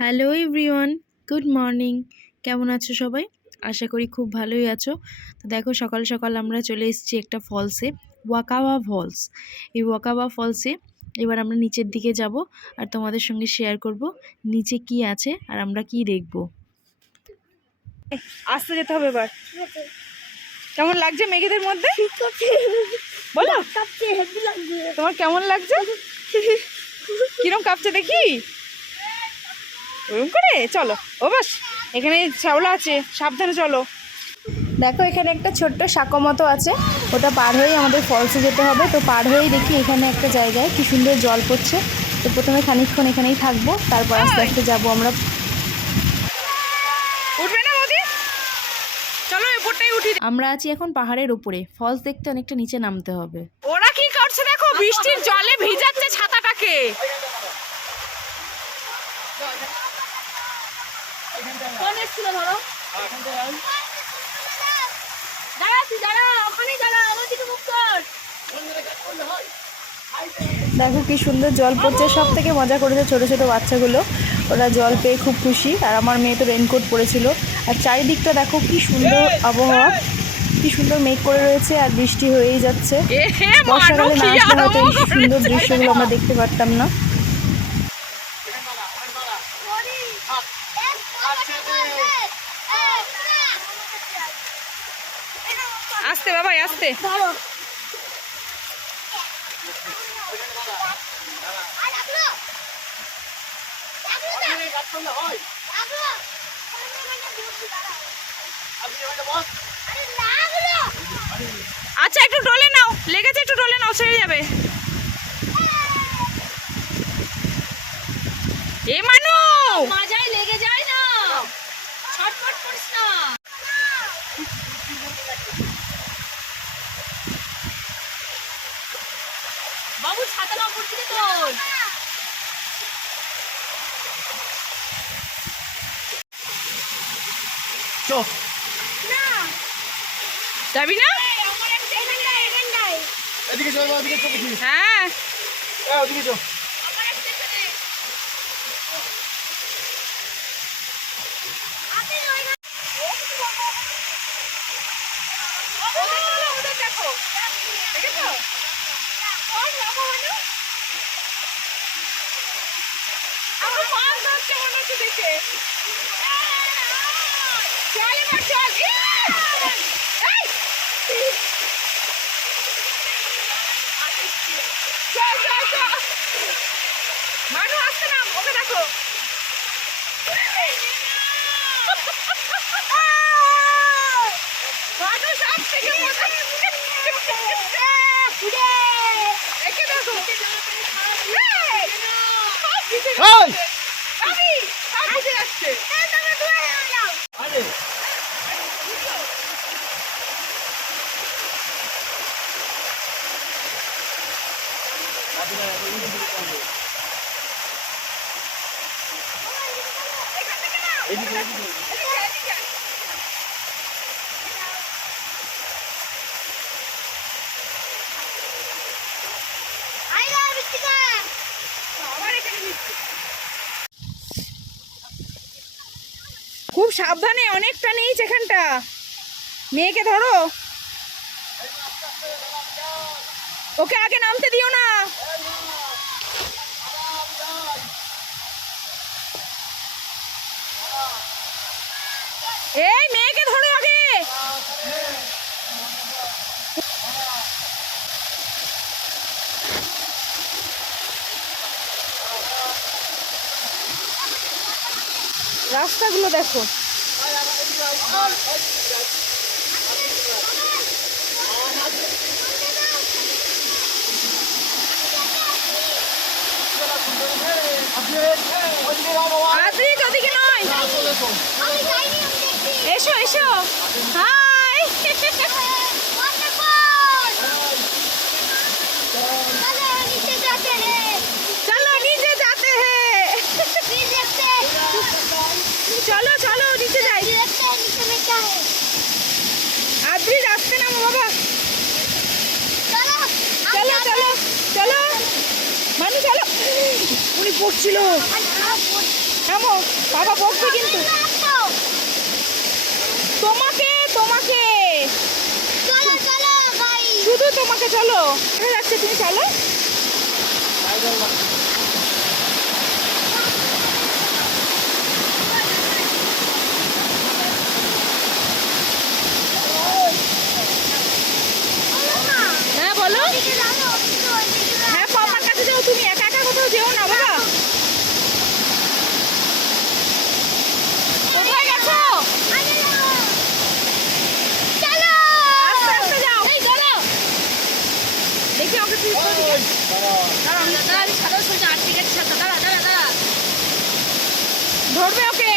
Hello everyone, good morning. কেমন আছো সবাই? আশা করি খুব ভালোই আছো। তো দেখো, সকাল সকাল আমরা চলে এসেছি একটা ফলসে, ওয়াকাবা ফলস। এই ওয়াকাবা ফলসে এবার আমরা নিচের দিকে যাব আর তোমাদের সঙ্গে শেয়ার করব নিচে কি আছে আর আমরা কি দেখব। আসতে যেতে হবে এবার। কেমন লাগছে মেঘেদের মধ্যে? বলো, তোমার কেমন লাগছে? কিরম কাঁপছে দেখি, ওরকম করে চলো। ও বাস, এখানে শ্যাওলা আছে, সাবধানে চলো। দেখো, এখানে একটা ছোট্ট সাঁকো মতো আছে, ওটা পার হয়েই আমাদের ফলসে যেতে হবে। তো পার হয়েই দেখি এখানে একটা জায়গায় কি সুন্দর জল পড়ছে। তো প্রথমে খানিকক্ষণ এখানেই থাকবো, তারপর আস্তে আস্তে যাবো আমরা। উঠবে না মোদি, চলো উপরটাই উঠি। আমরা আছি এখন পাহাড়ের উপরে, ফলস দেখতে অনেকটা নিচে নামতে হবে। ওরা কি করছে দেখো, বৃষ্টির জলে ভিজাচ্ছে ছাতাটাকে। দেখো কি সুন্দর জল পড়ছে, সব থেকে মজা করেছে ছোট ছোট বাচ্চাগুলো। ওরা জল পেয়ে খুব খুশি, আর আমার মেয়ে তো রেনকোট পরেছিল। আর চারিদিকটা দেখো কি সুন্দর আবহাওয়া, কি সুন্দর মেঘ করে রয়েছে আর বৃষ্টি হয়েই যাচ্ছে। বর্ষাকালে না আসলে হয়তো এই সুন্দর দৃশ্যগুলো আমরা দেখতে পারতাম না। আস্তে বাবা, আস্তে। আচ্ছা, একটু ডলে নাও, লেগেছে, একটু ডলে নাও, ছেড়ে যাবে। এ মানু, মাজায় লেগে যায় না, ছটফট করিস না। বাবু ছাতা নাও, পড়ছি তোর। যাবি না? হ্যাঁ, দেখে চল এবার, চল। চল চল চল, মানু আসতে নাম, ওকে দেখো। মানুষ সব থেকে মজা, একে দেখো। খুব সাবধানে, অনেকটা নিচ এখানটা, মেয়েকে ধরো, ওকে আগে নামতে দিও না। এই মেয়েকে ধরো আগে। রাস্তাগুলো দেখো, ওদিকে নয়। এসো এসো, হাই। চলো নিচে যাতে হ্যাঁ, চলো চলো নিচে যাই। আদ্রি আসতে নামো বাবা, চলো চলো চলো মানু, চলো। উনি পড়ছিল, থামো, বাবা বকবে কিন্তু। তোমাকে তোমাকে শুধু তোমাকে, চলো যাচ্ছে, তুমি চলো। হ্যাঁ বলো। হ্যাঁ পাপার কাছে যাও, তুমি একা একা কোথাও যেও না বাবা। কোথায় গেছো? আস্তে আস্তে যাও। দেখি আমাকে ধরবে ওকে।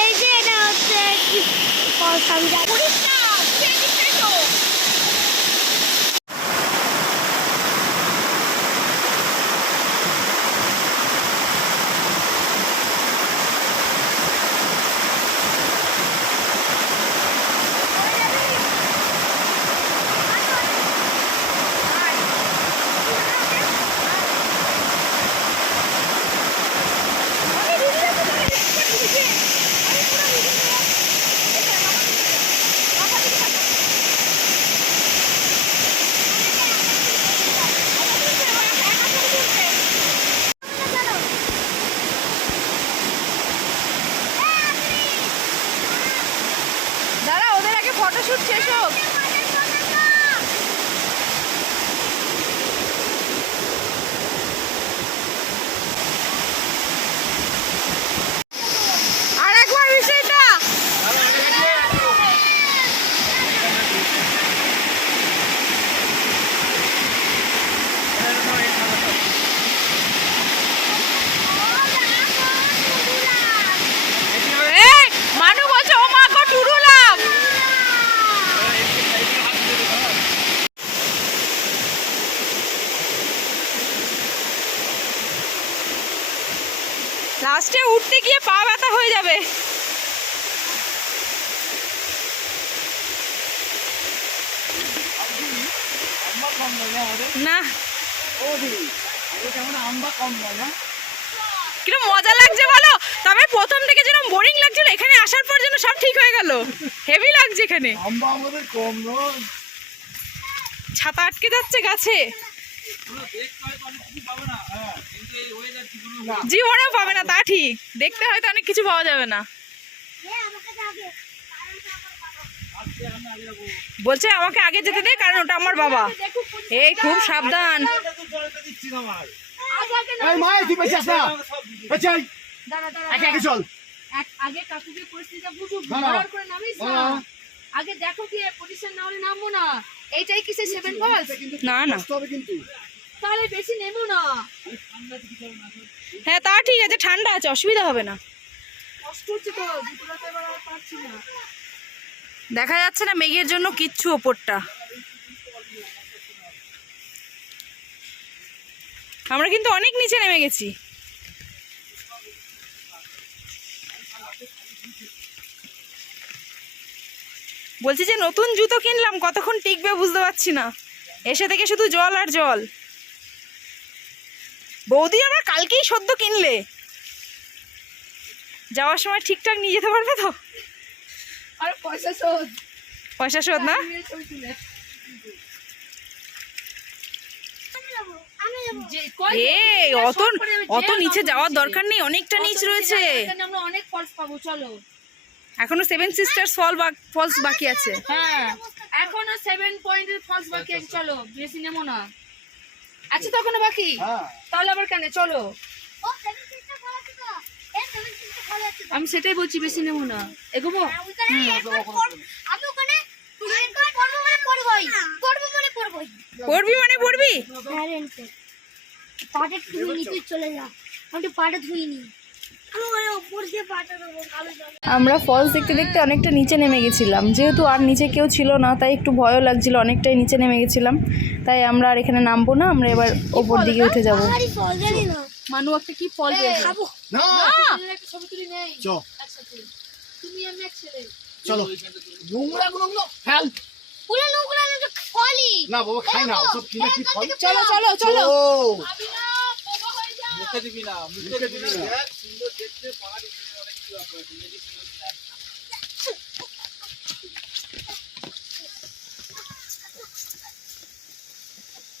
এই যে এটা হচ্ছে দাঁড়া, ওদের আগে ফটোশুট শেষ হোক। আর একবার বিষয়টা মানু বলছে ও মা গো টুরুলাম। লাস্টে উঠতে গিয়ে পা ব্যথা হয়ে যাবে। না কিরকম মজা লাগছে বলো। তবে প্রথম থেকে যেরকম বোরিং লাগছিল, এখানে আসার পর যেন সব ঠিক হয়ে গেল। হেভি লাগছে এখানে। ছাতা আটকে যাচ্ছে গাছে, জীবনেও পাবে না, তা ঠিক। দেখতে হয়তো অনেক কিছু পাওয়া যাবে না। বলছে আমাকে আগে যেতে দে, কারণ ওটা আমার বাবা। এই খুব সাবধান। আগে কাকুকে পরিস্থিতিটা বুঝুক, করে নামিস না। আগে দেখো কি পজিশন না হলে নামবো না। এইটাই কিসে 7 ফলস? না না, তাহলে বেশি নেবো না। হ্যাঁ তা ঠিক আছে, ঠান্ডা আছে, অসুবিধা হবে না। কষ্ট হচ্ছে তো, দুপুরতে এবার আর পারছি না। দেখা যাচ্ছে না মেঘের জন্য কিচ্ছু ওপরটা। আমরা কিন্তু অনেক নিচে নেমে গেছি। বলছি যে নতুন জুতো কিনলাম, কতক্ষণ টিকবে বুঝতে পারছি না। এসে থেকে শুধু জল আর জল। বৌদি আবার কালকেই সদ্য কিনলে, যাওয়ার সময় ঠিকঠাক নিয়ে যেতে পারবে তো? আর পয়সা শোধ, পয়সা শোধ না। অত অত নিচে যাওয়ার দরকার নেই, অনেকটা নিচ রয়েছে। আমরা অনেক ফলস পাবো, চলো। এখনো 7 সিস্টার্স ফলস বাকি আছে। হ্যাঁ এখনো 7 পয়েন্টের ফলস বাকি আছে, চলো বেশি নেবো না। আচ্ছা তখনও বাকি, তাহলে আবার কেন, চলো। আমি সেটাই বলছি, বেশি নেবো না, এগোবো। পড়বি মানে পড়বি। পাটা ধুইনি, তুই চলে যা। আমি তো পাটা ধুইনি। আমরা ফলস দেখতে দেখতে অনেকটা নিচে নেমে গেছিলাম, যেহেতু আর নিচে কেউ ছিল না তাই একটু ভয়ও লাগছিল, অনেকটাই নিচে নেমে গেছিলাম, তাই আমরা আর এখানে নামবো না, আমরা এবার ওপর দিকে উঠে যাবো। মানু একটা কি ফল খাবো না, একটা ছবি তুলি নেই। আচ্ছা তুমি আমি এক ছেলে, চলো নোংরা গুলো ফেল, পুরো নোংরা না ফলই না বাবা, খাই না সব কি না কি ফল। চলো চলো চলো, আমি না বাবা হয়ে যা, মুখে দিবি না, মুখে দিবি না, সুন্দর দেখতে পাহাড়ি অনেক কিছু আছে, মেডিসিনাল প্ল্যান্ট।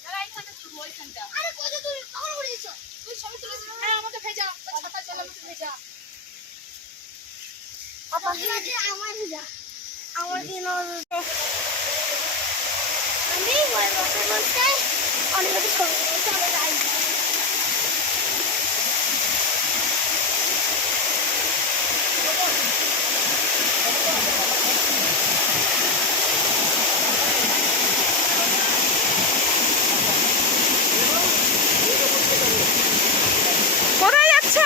আরে এখানে তুই ওইখানটা, আরে কত দূর কখন উড়েছো তুই, ছবি তুলিস না, হ্যাঁ আমাকে ভেজা, ছাতা চালা আমাকে ভেজা, আপা কি আমার ভেজা, আমার কি না আমি ওই বলতে অনেক কিছু ছবি চলে যাই। কোথায় যাচ্ছ?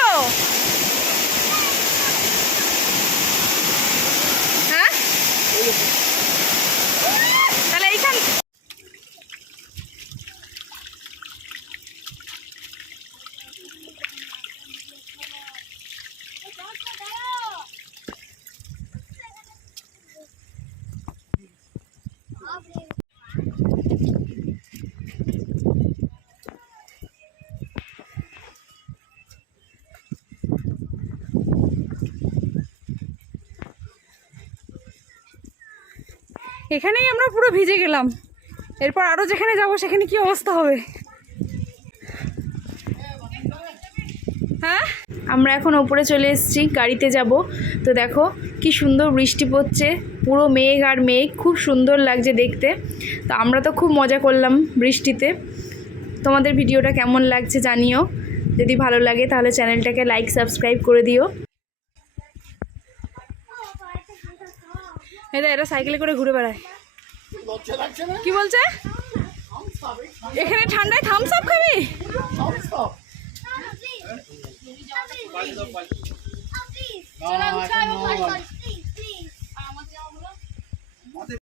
হ্যাঁ তাহলে এইখান এখানেই আমরা পুরো ভিজে গেলাম, এরপর আরো যেখানে যাব সেখানে কি অবস্থা হবে। হ্যাঁ আমরা এখন ওপরে চলে এসেছি, গাড়িতে যাব। তো দেখো কি সুন্দর বৃষ্টি পড়ছে, পুরো মেঘ আর মেঘ, খুব সুন্দর লাগছে দেখতে। তো আমরা তো খুব মজা করলাম বৃষ্টিতে। তোমাদের ভিডিওটা কেমন লাগছে জানিও, যদি ভালো লাগে তাহলে চ্যানেলটাকে লাইক সাবস্ক্রাইব করে দিও। এরা সাইকেলে করে ঘুরে বেড়ায়, কি বলছে এখানে ঠান্ডায় থামস আপ খাবি?